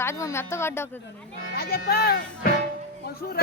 ರಾಜಮ್ಮ ಮೆತ್ತಗ ಅಡ್ಡ ರಾಜಪ್ಪ ಒಂಚೂರು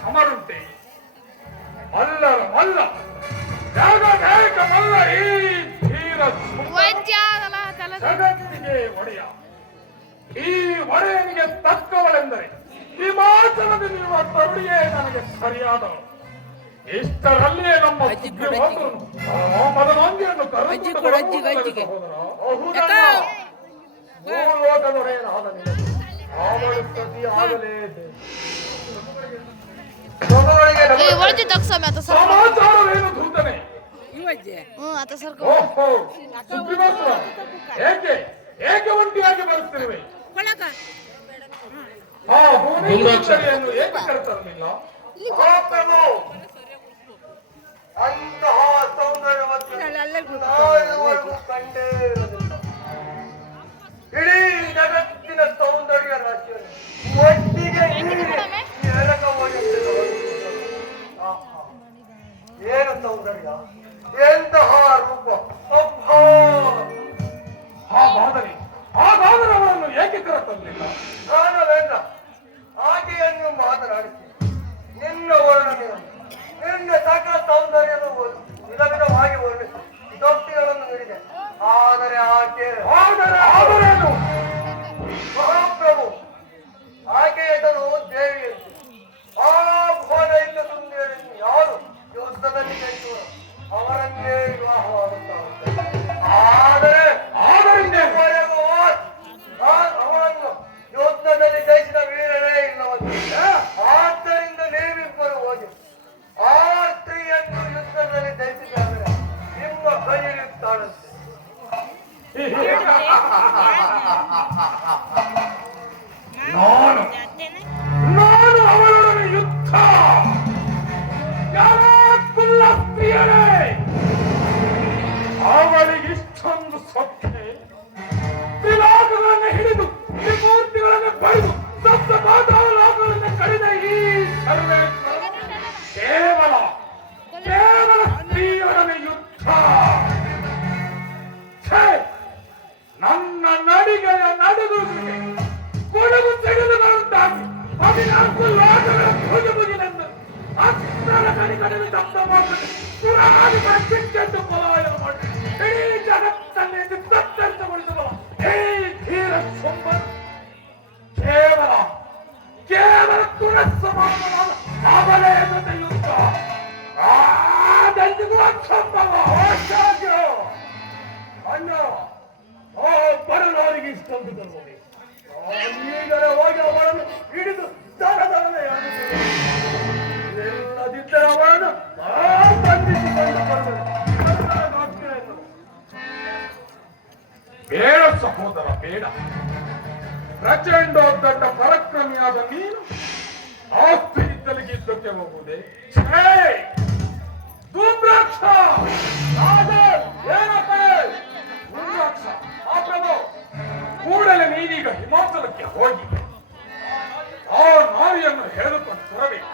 ಸಮರುಂಟೆ ಮಲ್ಲರ ಮಲ್ಲ ಜಾಗನಾಯಕ ಮಲ್ಲ ಈ ಧೀರ ಜಗತ್ತಿಗೆ ಒಡೆಯ. ಈ ಒಡೆಯನಿಗೆ ತಕ್ಕವಳೆಂದರೆ ಹಿಮಾಚಲದಲ್ಲಿರುವ ತರುಣಿಯೇ ನನಗೆ ಸರಿಯಾದವಳು. ಇಷ್ಟರಲ್ಲಿಯೇ ನಮ್ಮ ಮದನೊಂದಿಯನ್ನು ಭೂಲೋಕದೊಡೆಯನಾದ ಅವಳು ಸತಿಯಾಗಲೇಬೇಕು. ಸಮಾಚಾರವೇನು ದೂತನೆ? ಏಕೆ ಏಕೆ ಒಂಟಿಯಾಗಿ ಬರುತ್ತಿರುವೆ? ಆ ಭೂಮಿಯನ್ನು ಏಕೆ ಕರೆತರಲಿಲ್ಲ? ಅಂತಹ ಸೌಂದರ್ಯವನ್ನು ಕಂಡೇ ಇಡೀ ಜಗತ್ತಿನ ಸೌಂದರ್ಯ ರಾಶಿಯನ್ನು ಒಟ್ಟಿಗೆ ಏನು ಸೌಂದರ್ಯ, ಎಂತಹ ರೂಪ! ಹಾಗಾದರೆ ಅವರನ್ನು ಏಕೆ ಕರೆತರಲಿಲ್ಲ? ನಾನವೇನ ಆಕೆಯನ್ನು ಮಾತನಾಡುತ್ತೀನಿ. ನಿನ್ನ ವರ್ಣನೆಯನ್ನು, ನಿನ್ನ ಸಕಲ ಸೌಂದರ್ಯದ ವಿಧ ವಿಧವಾಗಿ ವರ್ಣಿಸಿ ದೋಸ್ತಿಗಳನ್ನು ನೀಡಿದೆ. ಆದರೆ ಆದರೇನು ಮಹಾಪ್ರಭು, ಆಕೆ ಹೆಸರು ದೇವಿ. ಆ ಭುವನದಿಂದ ಸುಂದರಿಯನ್ನು ಯಾರು ಯುದ್ಧದಲ್ಲಿ ಗೆಲ್ಲುವರು ಅವರನ್ನೇ ವಿವಾಹವಾಗುತ್ತಾರೆ. ಆದರೆ ಅವರನ್ನು ಯುದ್ಧದಲ್ಲಿ ಜಯಿಸಿದ ವೀರರೇ ಇಲ್ಲವಂತೆ. ಆದ್ದರಿಂದ ನೀವಿಬ್ಬರು ಹೋಗಿ ಆ ಸ್ತ್ರೀಯನ್ನು ಯುದ್ಧದಲ್ಲಿ ಜಯಿಸಿದರೆ ನಿಮ್ಮ ಕೈಯಿರುತ್ತಾಳಂತೆ. ನಾನು ಅವರೊಡನೆ ಯುದ್ಧ ಅವಳಿಗೆ ಇಷ್ಟೊಂದು ಸೊಕ್ಕೆ ವಿಲಾಸಗಳನ್ನು ಹಿಡಿದು ವಿಮೂರ್ತಿಗಳನ್ನು ಪಡೆದು ಸಪ್ತ ಪಾತಾಳಗಳನ್ನು ಕಡಿದ ಈ ಸರ್ವೇಶ್ವರ ಕೇವಲ ಸ್ತ್ರೀಯೊಡನೆ ಯುದ್ಧ. ನನ್ನ ನಡಿಗೆಯ ನಡುಗುವಿಗೆ ಕೊಡಗು ತೆಗೆದುಕೊಳ್ಳುತ್ತಾಗಿ 14 ಲೋಕಗಳ ಭುಜಭುಜಿನೆಂದು ಅಸ್ತ್ರದ ಕಡಿಕಡಿಮೆ ಶಬ್ದ ಮಾಡುತ್ತದೆ. ಪುರಾಣಿಕ ಚಿಕ್ಕಟ್ಟು ಪಲಾಯನ ಮಾಡಿ ಇಡೀ ಜಗತ್ತನ್ನೇ ತತ್ತರಿಸಗೊಳಿಸಬಲ್ಲ ಈ ಧೀರ ಶುಂಭ ಕೇವಲ ತುರಸ್ಸಮಾನವಾದ ಅವಳೆಯ ಜೊತೆ ಯುದ್ಧ. ಅದೆಂದಿಗೂ ಅಸಂಭವ. ಅಣ್ಣ ಬರಲವರಿಗೆ ಇಷ್ಟೊಂದು ತರುವುದು. ಈಗಲೇ ಹೋಗಿ ಅವಳನ್ನು ಹಿಡಿದು ದರದರನೆ ಎಲ್ಲದಿದ್ದರೆ ಅವಳನ್ನು ಬಂಧಿಸಿಕೊಂಡು ಬರಬೇಕು. ಬೇಡ ಸಹೋದರ, ಬೇಡ. ಪ್ರಚಂಡೋದ್ದಡ್ಡ ಪರಾಕ್ರಮಿಯಾದ ನೀನು ಆಸ್ತಿ ಇದ್ದಲಿಗೆ ಯುದ್ಧಕ್ಕೆ ಹೋಗುವುದೇ? ಧೂಮ್ರಾಕ್ಷ ಏನಪ್ಪ ಧೂಮ್ರಾಕ್ಷ, ಆ ಪ್ರಭು ಕೂಡಲೇ ನೀನೀಗ ಹಿಮಾಚಲಕ್ಕೆ ಹೋಗಿ ಆ ನಾರಿಯನ್ನು ಹೇಳಿದುಕೊಂಡು ಬರಬೇಕು.